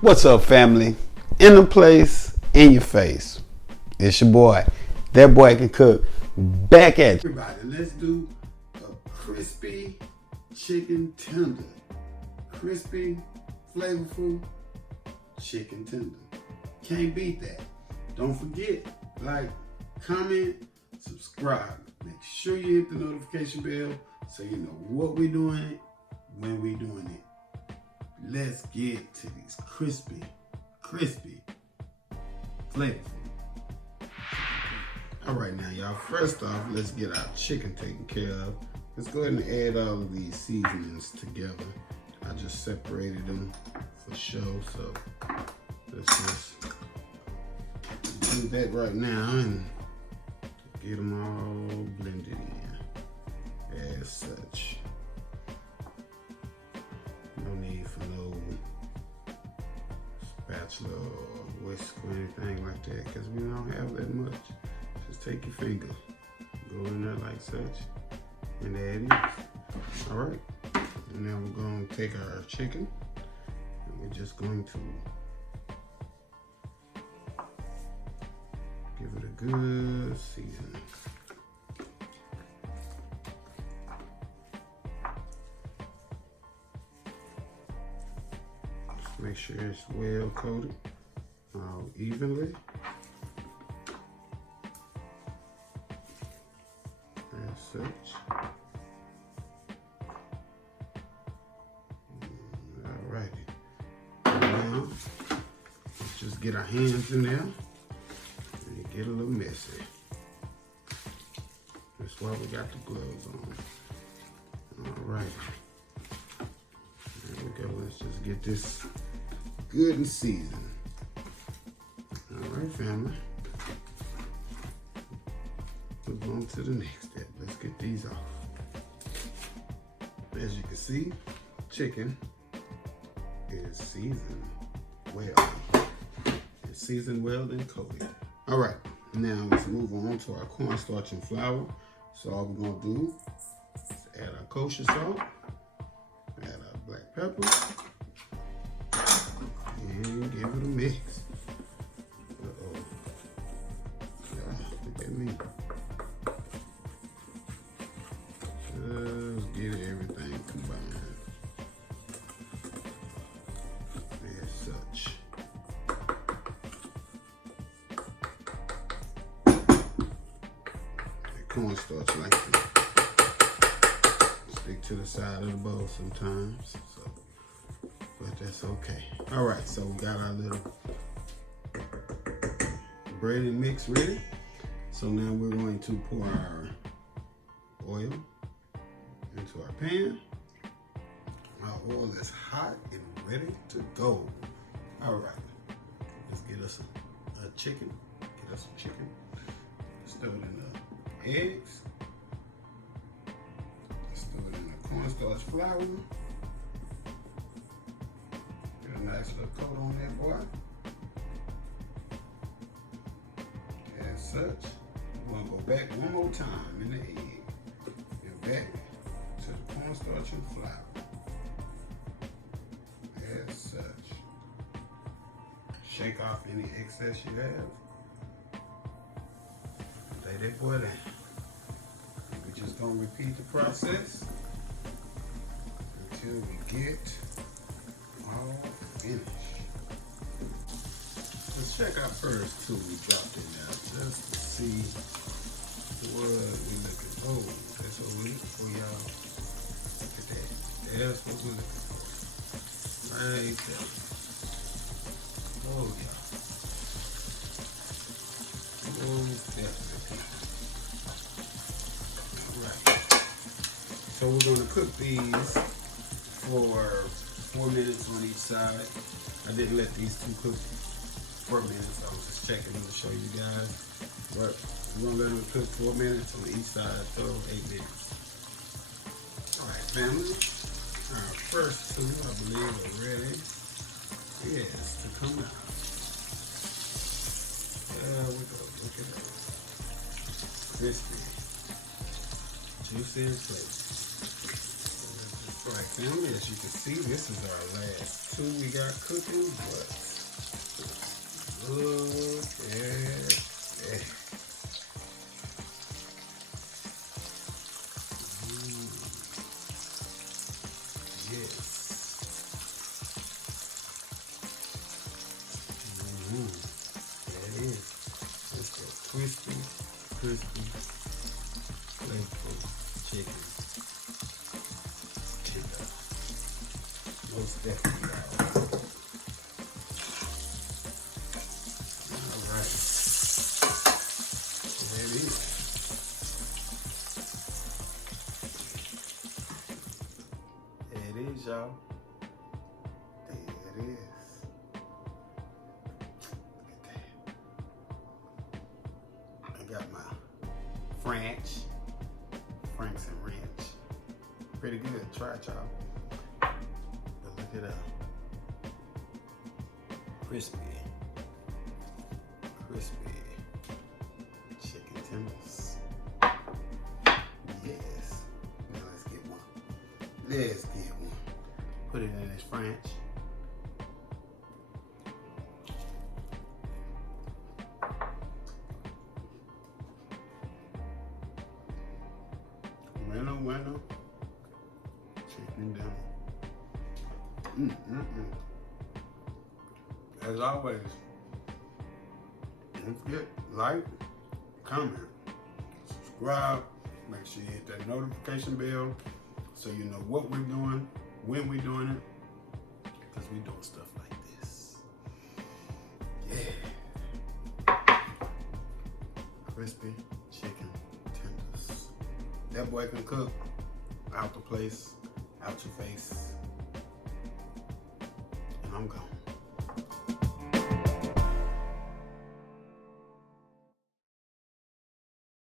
What's up, family? In the place, in your face. It's your boy. That boy can cook. Back at you. Everybody, let's do a crispy chicken tender. Crispy, flavorful chicken tender. Can't beat that. Don't forget, like, comment, subscribe. Make sure you hit the notification bell so you know what we're doing, when we're doing it. Let's get to these crispy, flavorful. All right, now y'all, first off, let's get our chicken taken care of. Let's go ahead and add all of these seasonings together. I just separated them for show, so let's just do that right now and get them all blended in as such. No need for no spatula or whisk or anything like that, because we don't have that much. Just take your finger, go in there like such, and there it is. All right, and now we're going to take our chicken, and we're just going to give it a good seasoning. Make sure it's well coated evenly. As such. All right. Now, let's just get our hands in there and get a little messy. That's why we got the gloves on. All right. There we go. Let's just get this good and seasoned. All right, family. Move on to the next step. Let's get these off. As you can see, chicken is seasoned well. It's seasoned well and coated. All right, now let's move on to our cornstarch and flour. So all we're gonna do is add our kosher salt, add our black pepper, and give it a mix. Uh-oh. Look at me. Just get everything combined. As such. That cornstarch like to stick to the side of the bowl sometimes. So. But that's okay. All right, so we got our little breaded mix ready. So now we're going to pour our oil into our pan. Our oil is hot and ready to go. All right, let's get us a chicken. Get us some chicken. Stir it in the eggs. Stir it in the cornstarch flour. Nice little coat on that boy. As such, we're gonna go back one more time in the egg and back to the cornstarch and flour. As such, shake off any excess you have. Lay that boy down. We're just gonna repeat the process until we get all finished. Let's check our first two we dropped in there just to see what we're looking for. Oh, that's what we're looking for, y'all. Look at that. That's what we're looking for. Right there. Oh, yeah. Oh, definitely. Alright. So we're going to cook these for 4 minutes on each side. I didn't let these two cook 4 minutes. I was just checking them to show you guys. But we're gonna let them cook 4 minutes on each side, so 8 minutes. All right, family. Our first two, I believe, are ready. Yes, to come out. There we go. Look at that. Crispy, juicy in place. Just like family. As you can see, this is our last two we got cooking, but look at that. Yes. That is. That's that crispy, flavorful chicken. Most definitely, y'all. All right. There it is. There it is, y'all. There it is. Look at that. I got my Franks and Ranch. Pretty good. Try it, y'all. Look at that. Crispy chicken tenders. Yes. Now let's get one. Put it in this French. Bueno. Chicken down. As always, don't forget, like, comment, subscribe, make sure you hit that notification bell so you know what we're doing, when we're doing it, because we're doing stuff like this. Yeah. Crispy chicken tenders. That boy can cook. Out the place, out your face. And I'm gone.